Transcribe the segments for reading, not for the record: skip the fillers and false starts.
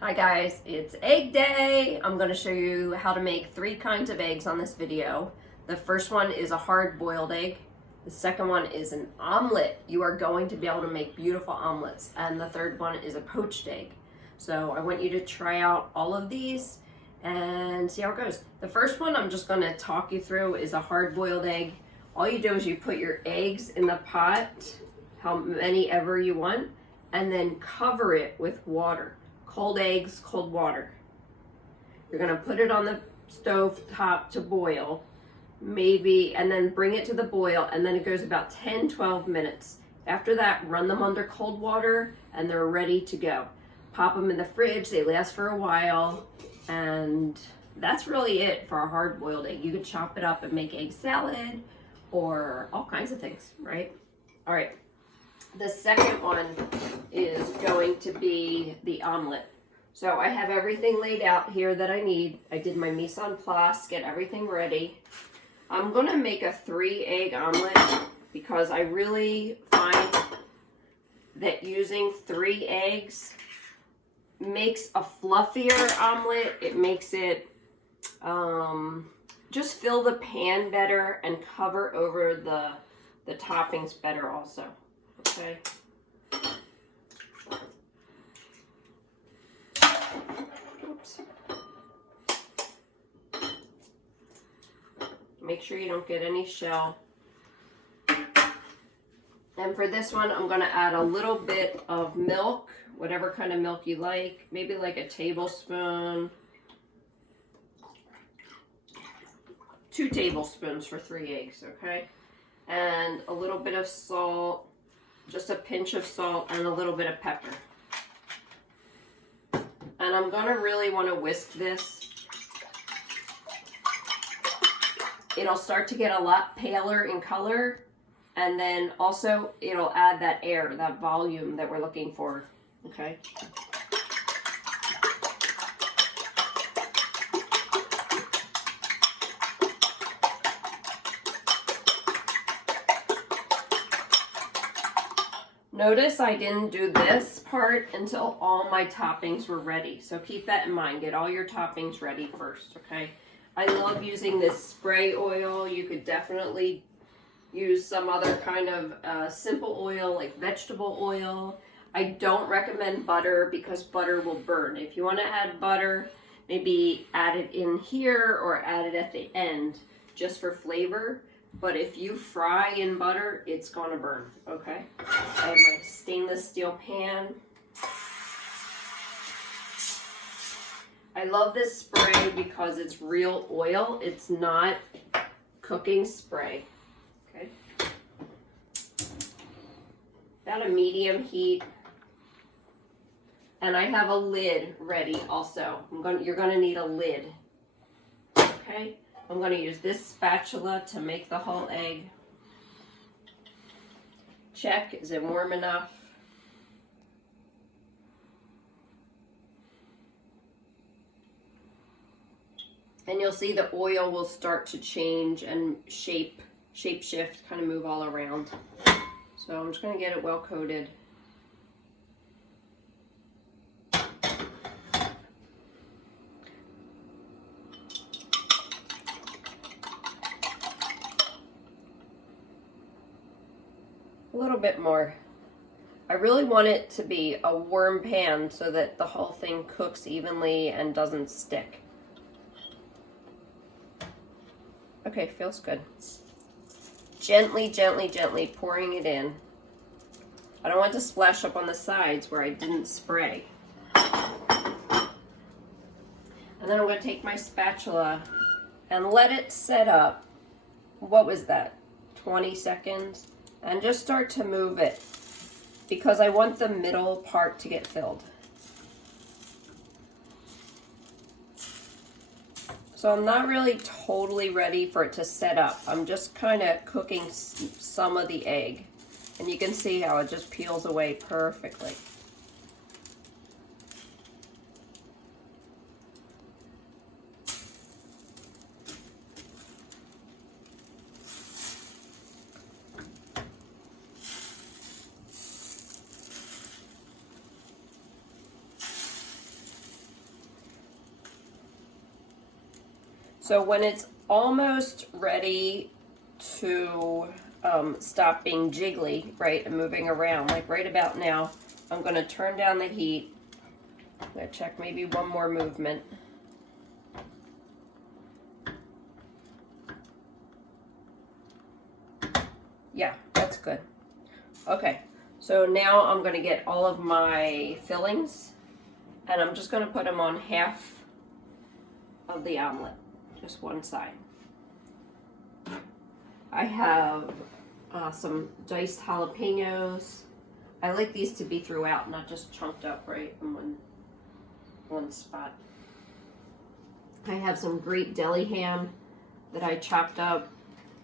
Hi guys, it's egg day. I'm going to show you how to make 3 kinds of eggs on this video. The first one is a hard-boiled egg. The second one is an omelet. You are going to be able to make beautiful omelets. And the third one is a poached egg. So I want you to try out all of these and see how it goes. The first one I'm just going to talk you through is a hard-boiled egg. All you do is you put your eggs in the pot, how many ever you want, and then cover it with water. Cold eggs, cold water. You're gonna put it on the stove top to boil, and then bring it to the boil, and then it goes about 10-12 minutes. After that, run them under cold water and they're ready to go. Pop them in the fridge, they last for a while, and that's really it for a hard-boiled egg. You could chop it up and make egg salad or all kinds of things, right? All right. The second one is going to be the omelet. So I have everything laid out here that I need. I did my mise en place, get everything ready. I'm going to make a 3-egg omelet because I really find that using 3 eggs makes a fluffier omelet. It makes it just fill the pan better and cover over the toppings better also. Okay. Oops. Make sure you don't get any shell. And for this one, I'm going to add a little bit of milk, whatever kind of milk you like, maybe like a tablespoon, 2 tablespoons for 3 eggs, okay? And a little bit of salt. Just a pinch of salt and a little bit of pepper. And I'm going to really want to whisk this. It'll start to get a lot paler in color, and then also it'll add that air, that volume that we're looking for, okay? Notice I didn't do this part until all my toppings were ready. So keep that in mind. Get all your toppings ready first, okay? I love using this spray oil. You could definitely use some other kind of simple oil like vegetable oil. I don't recommend butter because butter will burn. If you want to add butter, maybe add it in here or add it at the end just for flavor. But if you fry in butter, it's gonna burn, okay? I have my stainless steel pan. I love this spray because it's real oil. It's not cooking spray, okay? About a medium heat. And I have a lid ready also. You're gonna need a lid, okay? I'm going to use this spatula to make the whole egg. Check, is it warm enough? And you'll see the oil will start to change and shape shift, kind of move all around. So I'm just going to get it well coated. A little bit more. I really want it to be a warm pan so that the whole thing cooks evenly and doesn't stick. Okay, feels good. Gently, gently, gently pouring it in. I don't want it to splash up on the sides where I didn't spray. And then I'm going to take my spatula and let it set up. What was that? 20 seconds? And just start to move it because I want the middle part to get filled. So I'm not really totally ready for it to set up. I'm just kind of cooking some of the egg. And you can see how it just peels away perfectly. So when it's almost ready to stop being jiggly, right, and moving around, like right about now, I'm going to turn down the heat. I'm going to check maybe one more movement. Yeah, that's good. Okay, so now I'm going to get all of my fillings, and I'm just going to put them on half of the omelet, just one side. I have some diced jalapenos. I like these to be throughout, not just chunked up right in one spot. I have some great deli ham that I chopped up,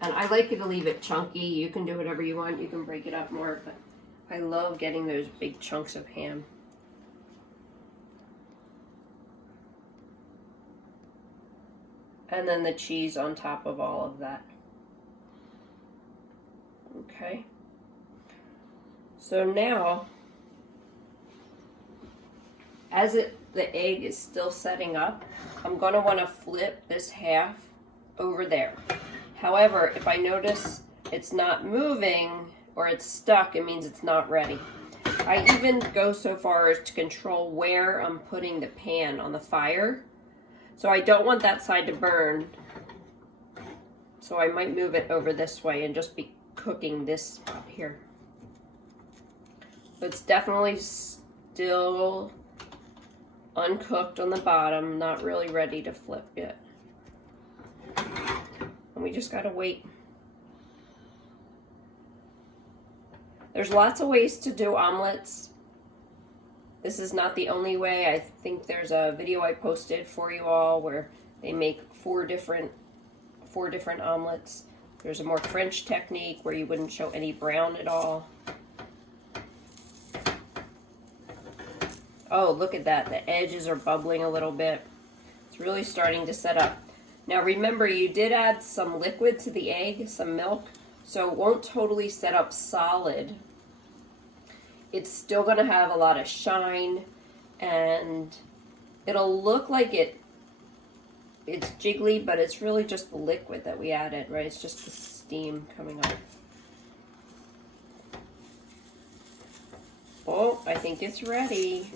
and I like you to leave it chunky. You can do whatever you want. You can break it up more, but I love getting those big chunks of ham. And then the cheese on top of all of that. Okay. So now, as the egg is still setting up, I'm going to want to flip this half over there. However, if I notice it's not moving or it's stuck, it means it's not ready. I even go so far as to control where I'm putting the pan on the fire. So I don't want that side to burn. So I might move it over this way and just be cooking this spot here. So it's definitely still uncooked on the bottom, not really ready to flip yet. And we just gotta wait. There's lots of ways to do omelets. This is not the only way. I think there's a video I posted for you all where they make four different omelets. There's a more French technique where you wouldn't show any brown at all. Oh, look at that. The edges are bubbling a little bit. It's really starting to set up. Now remember, you did add some liquid to the egg, some milk, so it won't totally set up solid. It's still going to have a lot of shine, and it'll look like it's jiggly, but it's really just the liquid that we added, right? It's just the steam coming off. Oh, I think it's ready.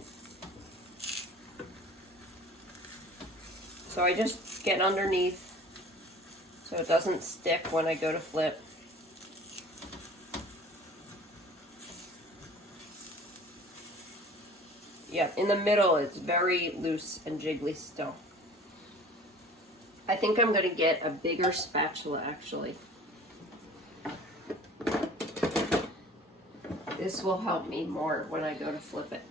So I just get underneath so it doesn't stick when I go to flip. Yeah, in the middle it's very loose and jiggly still. I think I'm going to get a bigger spatula actually. This will help me more when I go to flip it.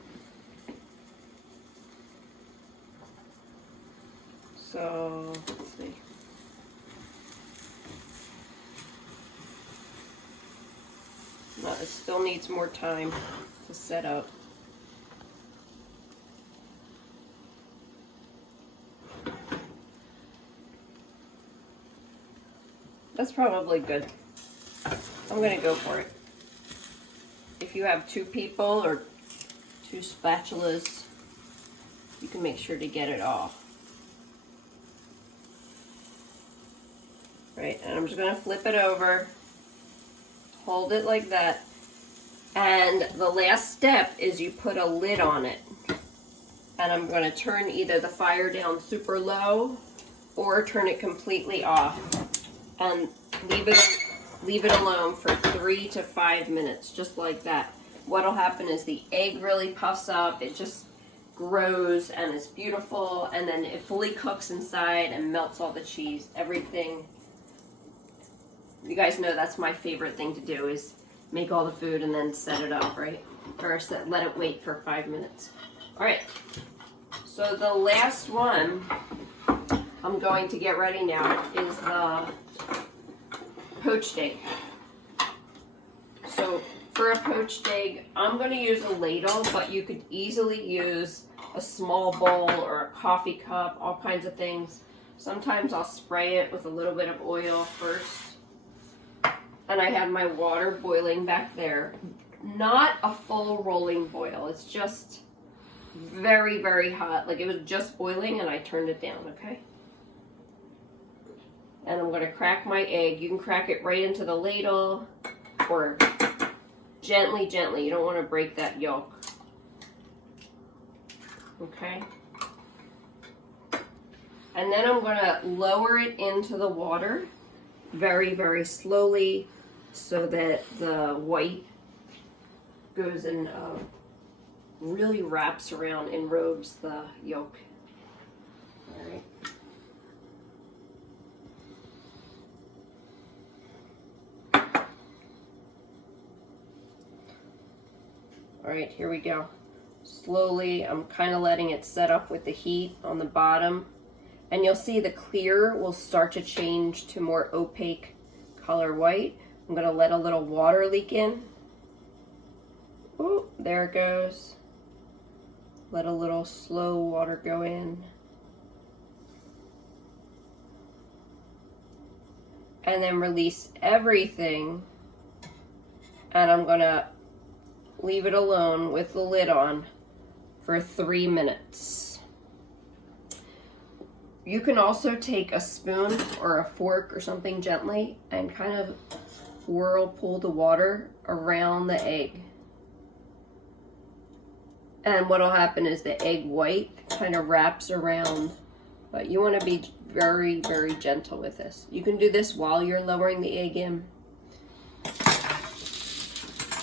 So, let's see. No, it still needs more time to set up. That's probably good. I'm gonna go for it. If you have 2 people or 2 spatulas, you can make sure to get it all. Right, and I'm just gonna flip it over, hold it like that, and the last step is you put a lid on it. And I'm gonna turn either the fire down super low or turn it completely off. And leave it alone for 3 to 5 minutes, just like that. What'll happen is the egg really puffs up, it just grows and is beautiful, and then it fully cooks inside and melts all the cheese, everything. You guys know that's my favorite thing to do, is make all the food and then set it up, right? Or let it wait for 5 minutes. All right, so the last one I'm going to get ready now is the poached egg. So for a poached egg, I'm going to use a ladle, but you could easily use a small bowl or a coffee cup, all kinds of things. Sometimes I'll spray it with a little bit of oil first. And I have my water boiling back there. Not a full rolling boil. It's just very, very hot. Like it was just boiling and I turned it down, okay? And I'm gonna crack my egg. You can crack it right into the ladle or gently, gently. You don't wanna break that yolk. Okay? And then I'm gonna lower it into the water very, very slowly so that the white goes and really wraps around and robes the yolk. All right. All right, here we go. Slowly, I'm kind of letting it set up with the heat on the bottom. And you'll see the clear will start to change to more opaque color white. I'm gonna let a little water leak in. Oh, there it goes. Let a little slow water go in. And then release everything. And I'm gonna leave it alone with the lid on for 3 minutes. You can also take a spoon or a fork or something gently and kind of pull the water around the egg. And what'll happen is the egg white kind of wraps around, but you want to be very, very gentle with this. You can do this while you're lowering the egg in.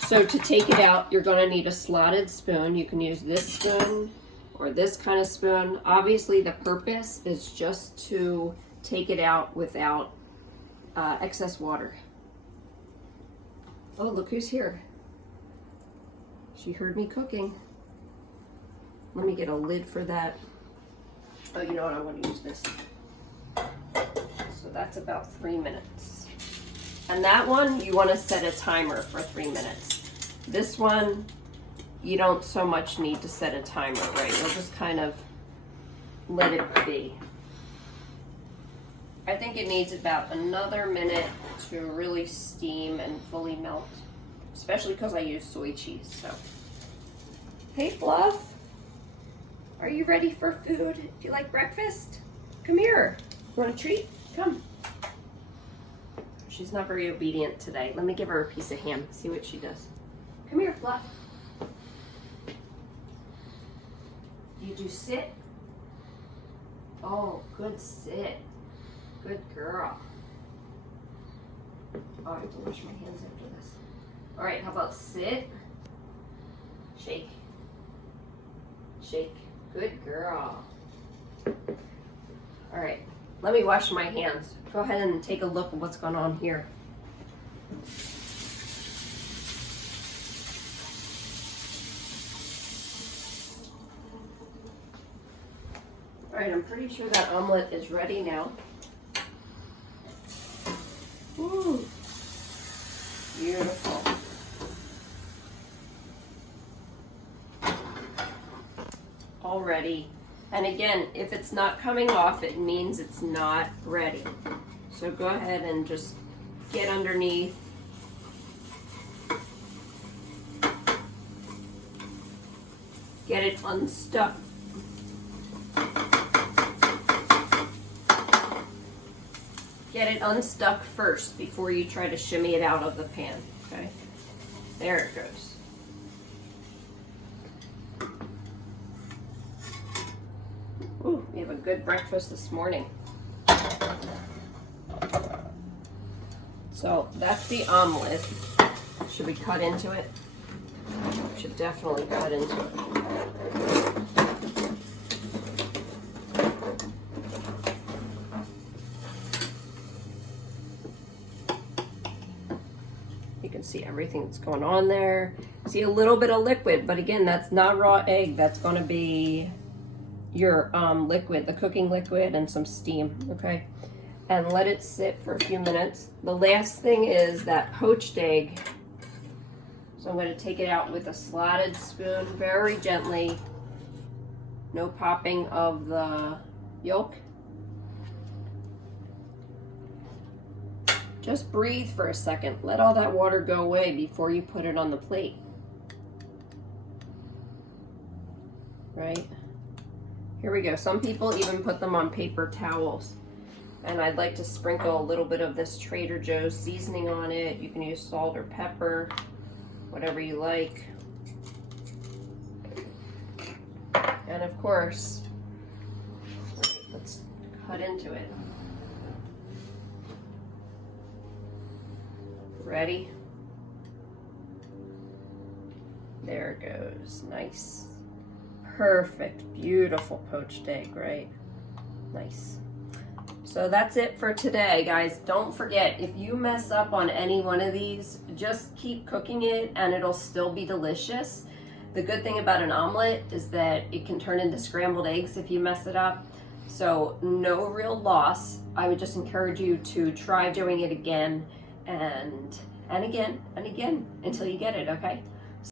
So to take it out, you're going to need a slotted spoon. You can use this spoon or this kind of spoon. Obviously, the purpose is just to take it out without excess water. Oh, look who's here. She heard me cooking. Let me get a lid for that. Oh, you know what? I want to use this. So that's about 3 minutes. And that one, you want to set a timer for 3 minutes. This one, you don't so much need to set a timer, right? You'll just kind of let it be. I think it needs about another minute to really steam and fully melt, especially because I use soy cheese. So, hey Fluff, are you ready for food? Do you like breakfast? Come here. You want a treat? Come. She's not very obedient today. Let me give her a piece of ham, see what she does. Come here, Fluff. You do sit? Oh, good sit. Good girl. Oh, I have to wash my hands after this. All right, how about sit? Shake. Shake. Good girl. All right, let me wash my hands. Go ahead and take a look at what's going on here. All right, I'm pretty sure that omelet is ready now. Ooh, beautiful. Already. And again, if it's not coming off, it means it's not ready. So go ahead and just get underneath. Get it unstuck. Get it unstuck first before you try to shimmy it out of the pan, okay? There it goes. Ooh, we have a good breakfast this morning. So that's the omelet. Should we cut into it? Should definitely cut into it. You can see everything that's going on there. See a little bit of liquid, but again, that's not raw egg. That's going to be your liquid, the cooking liquid, and some steam, okay? And let it sit for a few minutes. The last thing is that poached egg. So I'm going to take it out with a slotted spoon very gently. No popping of the yolk. Just breathe for a second. Let all that water go away before you put it on the plate. Right? Here we go. Some people even put them on paper towels. And I'd like to sprinkle a little bit of this Trader Joe's seasoning on it. You can use salt or pepper, whatever you like. And of course, let's cut into it. Ready? There it goes. Nice. Perfect. Beautiful poached egg, right? Nice. So that's it for today, guys. Don't forget, if you mess up on any one of these, just keep cooking it and it'll still be delicious. The good thing about an omelet is that it can turn into scrambled eggs if you mess it up. So no real loss. I would just encourage you to try doing it again and again and again until you get it, okay?